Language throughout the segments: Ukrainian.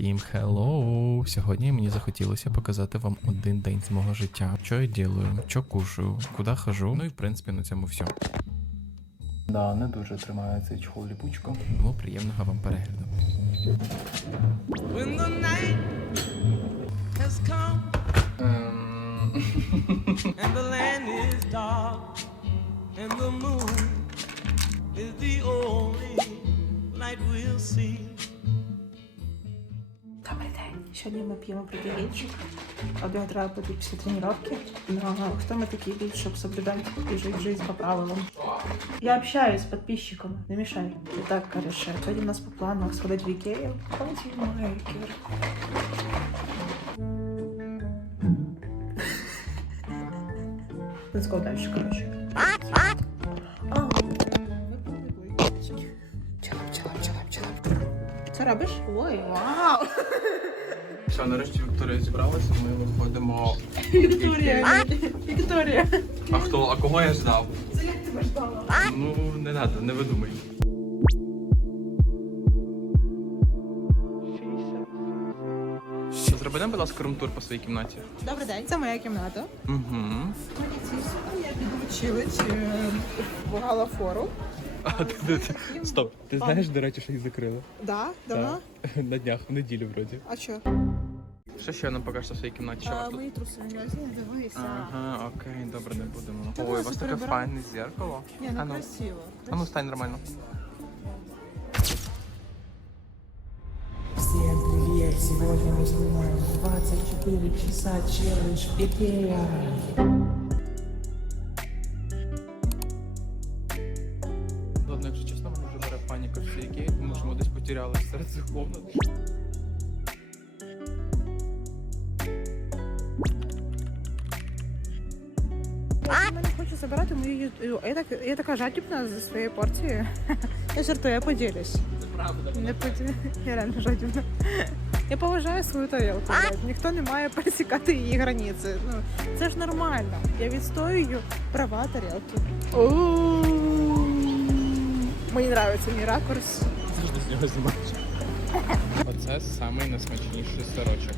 Всім хеллоу! Сьогодні мені захотілося показати вам один день з мого життя. Що я ділаю, що кушаю, куди хожу. Ну і в принципі на цьому все. Да, не дуже тримаю цей чхол ліпучко. Тому приємного вам перегляду. When the night has come and the land is dark and the moon is the only light we'll see. День. Сьогодні ми п'ємо протеїнчик. Обіг треба пити після тренування. Но хто ми такі більш, щоб соблюдати і жити жизнь по правилам? Я общаюсь з підписчиками, не мішай. І так, короче, сьогодні у нас по плану сходити в Ікею. Патімейкер. Let's go дальше, короче. Це робиш? Ой, вау! Все, нарешті Вікторія зібралася, ми виходимо. Вікторія! Вікторія! А хто? А кого я ждав? Це як тебе ждала? Ну, не треба, не видумай. Зробимо, будь ласка, румтур по своїй кімнаті. Добрий день, це моя кімната. Угу. Я підвчилась в галафору. А, ти, ти, ти- Стоп, ти знаєш, до речі, що їх закрили? Да, давно? На днях, в неділю вроді. А що? Що ще нам покажеш в своїй кімнаті? Що у вас тут? Мої труси не лазі, дивися. Ага, окей, добре, не будемо. Та Ой, у вас таке файне зеркало. Ні, а ну ну, красиво. а ну стань нормально. Всем привет! Сегодня мы снимаем 24 часа челлендж в потерялися серед цих комнат. Я не хочу забирати мою їду. Я, так, я така жадібна за своєю порцією. Я жартую, я поділюсь. Правда. Не поділюсь. Я реально жадібна. Я поважаю свою тарілку. блядь. Ніхто не має пересікати її границі. Ну, це ж нормально. Я відстоюю права тарілки. Мені подобається мій ракурс. Завжди з нього знімаєш. Оце самий найсмачніший сирочок.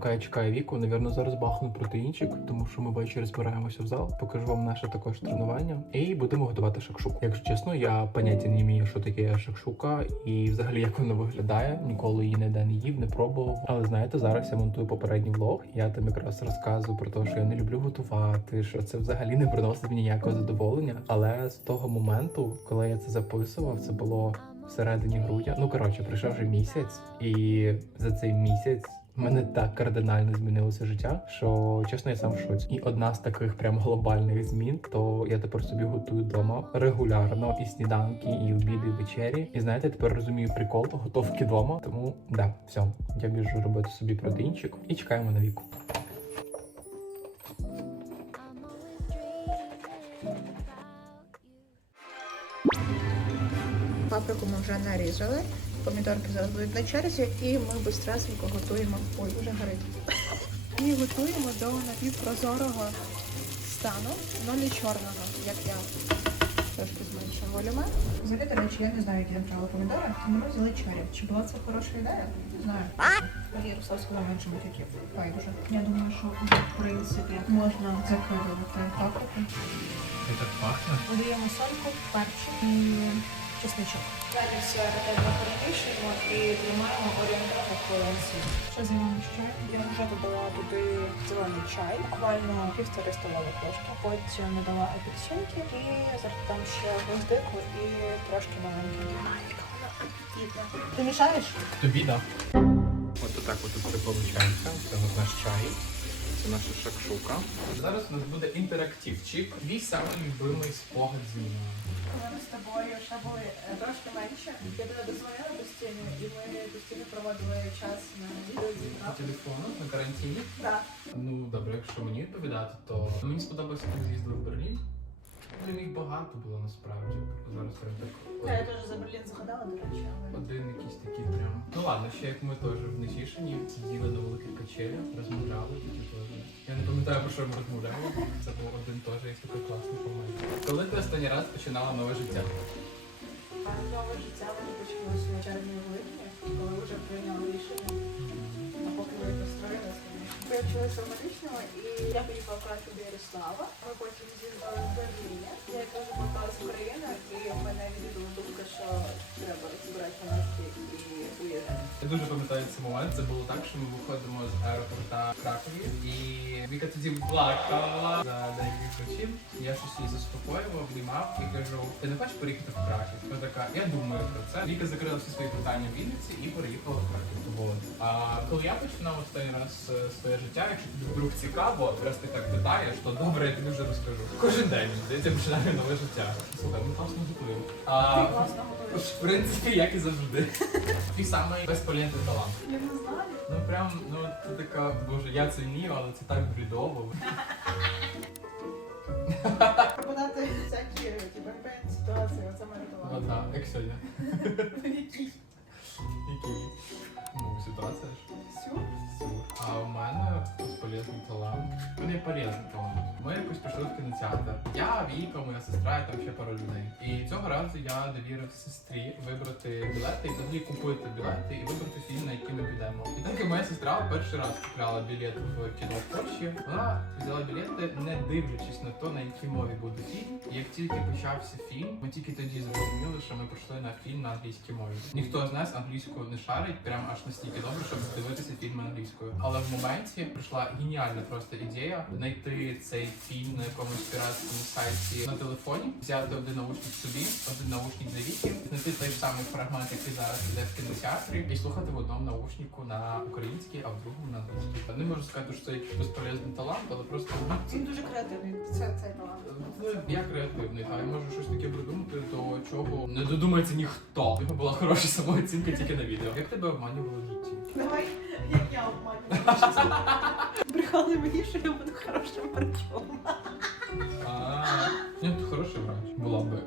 Поки я чекаю віку, навірно, зараз бахну протеїнчик, тому що ми ввечері збираємося в зал. Покажу вам наше також тренування і будемо готувати шакшуку. Якщо чесно, я поняття не вмію, що таке шакшука, і взагалі як воно виглядає. Ніколи її ніде не їв, не пробував. Але знаєте, зараз я монтую попередній влог. Я там якраз розказую про те, що я не люблю готувати, що це взагалі не приносить мені ніякого задоволення. Але з того моменту, коли я це записував, це було всередині грудня. Ну коротше, пройшов вже місяць, і за цей місяць. У мене так кардинально змінилося життя, що чесно, я сам в шоці. І одна з таких прям глобальних змін, то я тепер собі готую вдома регулярно і сніданки, і обіди, і вечері. І знаєте, тепер розумію прикол готовки вдома. Тому да, все, я біжу робити собі протеїнчик і чекаємо на віку. Паприку ми вже нарізали. Помідорки зараз будуть на черзі, і ми бистресенько готуємо. Ой, вже горить. І готуємо до напівпрозорого стану, але не чорного, як я трошки зменшив волюме. Взагалі, до речі, я не знаю, які набрали помідори, тому ми взяли черрі. Чи була це хороша ідея? Не знаю. Мені Руслав сказав менше матюків. Байдуже. Я думаю, що в принципі можна закидувати паприку. Це так пахне. Додаємо сольку, перчик і чесничок. Далі все ретельно перемішуємо і тримаємо орієнтовно хвилин сім. Що зробимо ще? Я вже додала туди зелений чай, буквально півтори столових ложки. Потім додала апельсинки і зараз там ще гвоздику і трошки маленький. Вона апетитна. Ти мішаєш? Тобі да. От так от це виходить. Це наш чай. Це наша шакшука. Зараз у нас буде інтерактивчик. Твій самий любимий спогад з війни. Ми з тобою ще були е, трошки менше. Я тебе дозвонила постійно, і ми постійно проводили час на По відеодзвінках. телефону на карантині. Так. Ну добре, якщо мені відповідати, то мені сподобалося, як ми з'їздили в Берлін. Міг їх багато було насправді. Зараз прям так. Та я теж за Берлін згадала, до речі, але Один якийсь такий прям. Ну ладно, ще як ми теж в Нетішині сиділи на великих качелях, розмовляли такі теж. Я не пам'ятаю про що ми розмовляли. Це був один теж є такий класний момент. Коли ти останній раз починала нове життя? А нове життя воно почалося в червні в липні, коли вже прийняли рішення. Ми вчилися в медичному, і я поїхала в кафедру до Ярослава. Ми потім з'їздили в Берліні. Я якраз була з України, і в мене відвідала думка, що треба збирати манатки і уїжджати. Я дуже пам'ятаю цей момент. Це було так, що ми виходимо з аеропорта в Кракові, і Віка тоді плакала за деяких причин. Я щось її заспокоював, обнімав і кажу: ти не хочеш переїхати в Краків? Вона така, я думаю про це. Віка закрила всі свої питання в Вінниці і переїхала в Краків. А коли я починав останній раз е, своє життя, якщо тобі вдруг цікаво, раз ти так питаєш, то добре, я тобі вже розкажу. Кожен день здається, починаю нове життя. Слухай, ми класно готуємо. А, Ти класно готуєш. в принципі, як і завжди. Твій самий безполезний талант. Я не знаю. Ну прям, ну це така, боже, я це вмію, але це так бредово. Подати всякі типу, ситуації, оце мене талант. Вода, як сьогодні. Який? Який? Ну, ситуація ж. Всю? Супер. А у мене безполезний талант. У мене полезный талант. Ми якось пішли в кінотеатр. Я, Віка, моя сестра і там ще пару людей. І цього разу я довірив сестрі вибрати білети і взагалі купити білети і вибрати фільм, на який ми підемо. І так як моя сестра перший раз купляла білет в кіно в Польщі, вона взяла білети, не дивлячись на то, на якій мові буде фільм. І як тільки почався фільм, ми тільки тоді зрозуміли, що ми прийшли на фільм на англійській мові. Ніхто з нас англійську не шарить, прям аж настільки добре, щоб дивитися фільм англійською. Але в моменті прийшла геніальна просто ідея знайти цей фільм на якомусь піратському сайті на телефоні, взяти один наушник собі, один наушник для віки, знайти той самий фрагмент, який зараз іде в кінотеатрі, і слухати в одному наушнику на українській, а в другому на англійській. Не можу сказати, що це якийсь безполезний талант, але просто Він дуже креативний. Це цей талант. Ну, Я креативний, а я можу щось таке придумати, до чого не додумається ніхто. У нього була хороша самооцінка тільки на відео. Як тебе обманювали в житті? Давай, як я обманюю. Брехали мені, що я буду хорошим врачом. Ні, ти хороший врач. Була би.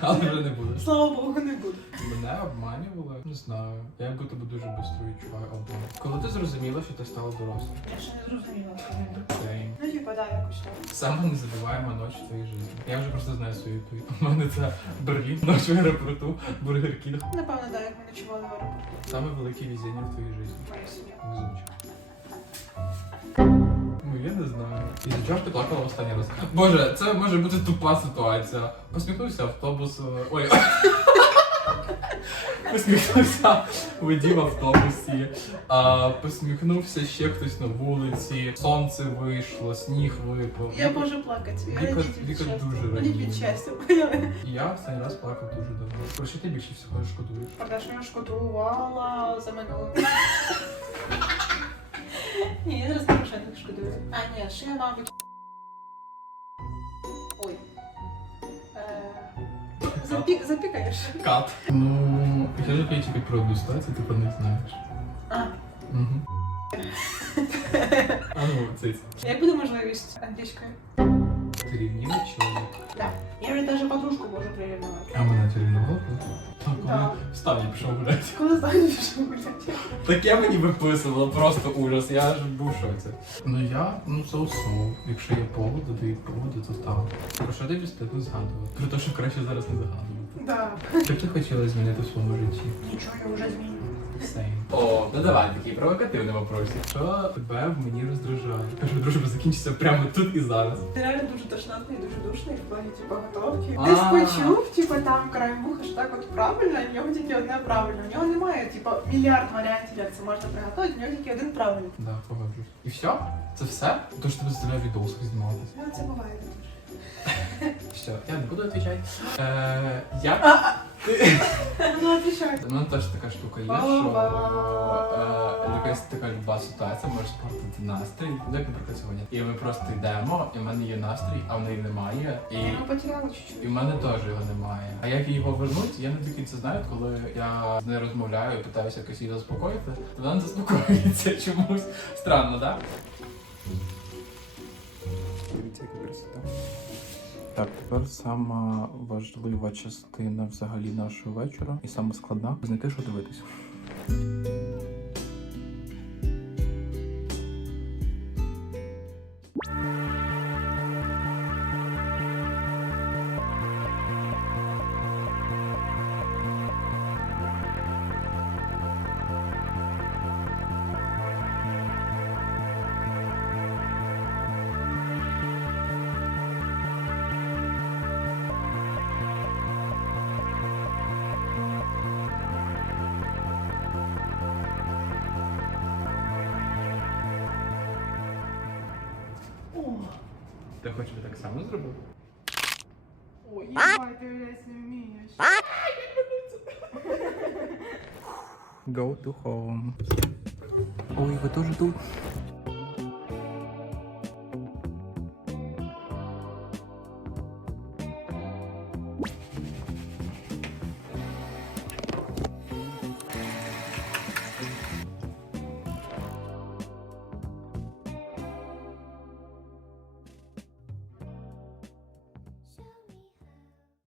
Але вже не буде. Слава Богу, не буду. Мене обманювали, не знаю. Я якби тебе дуже швидко відчуваю обман. Коли ти зрозуміла, що ти стала дорослою? Я ще не зрозуміла. Same. Ну, типа, да, якось так. Саме незабуваема ніч в твоїй житті. Я вже просто знаю свою відповідь. У мене це Берлін, ночь в аеропорту, Бургер Кінг. Напевно, да, як ми ночували в аеропорту. Саме велике везіння в твоїй житті. Моя сім'я. Везунчик. Ну, я не знаю. І за чого ж ти плакала останній раз? Боже, це може бути тупа ситуація. Посміхнувся автобус. е, Ой. Посміхнувся водій в автобусі, а, посміхнувся ще хтось на вулиці, сонце вийшло, сніг випав. Я можу плакати. Я Віка- від Віка щастя. дуже радіє. від щастя, поняли? І Я останній раз плакав дуже давно. Про що ти більше всього шкодуєш? Про те, що я шкодувала за минулим. Ні, я зараз не не шкодую. А, ні, ще я, мабуть. Ой. Е, Запік, запікаєш. Кат. Ну, я тобі тільки про одну ситуацію, ти про них знаєш. А, Угу. А ну, це. як буде можливість англійською? Ти рівніла чоловік? Да. Я вже навіть подружку можу прирівнувати. А мене ти рівнувала? Так, Да. коли встав і пішов гуляти. Коли знаєш, що гуляти? Таке мені виписувало, просто ужас, я аж був в шоці. Ну я, ну соу-соу. Якщо є повод, додаю поводи, то так. Про що тобі стидно згадувати? Про те, що краще зараз не згадувати. Да. Що б ти хотіла змінити в своєму житті? Нічого я вже зміню. О, ну давай такий провокативний вопрос. Що тебе в мені роздражає? Кажу, дружба закінчиться прямо тут і зараз. Ти реально дуже тошнотний, дуже душний в плані типу готовки. А. Ти почув, типу там краєм вуха, що так от правильно, і в нього тільки одне правильно. В нього немає, типу, мільярд варіантів, як це можна приготувати, в нього тільки один правильний. Да, погоджуюсь. І все? Це все? Тож тебе заставляє відосик зніматися. Ну, це буває дуже. Все, я не буду відповідати. Е, я... Ти... Ну, отвечай. У мене теж така штука є, що е, якась така люба ситуація може спортити настрій. Ну, як, наприклад, сьогодні. І ми просто йдемо, і в мене є настрій, а в неї немає. І, в мене теж його немає. А як його вернуть, я не тільки це знаю, коли я з нею розмовляю, питаюся якось її заспокоїти, то вона не заспокоюється чомусь. Странно, так? Дивіться, яка красота. Так, тепер сама важлива частина взагалі нашого вечора, і саме складна знайти, що дивитись. Ти хочеш би так само зробити? Ой, їбать, ти блядь, не вмієш. Go to home. Ой, ви теж тут?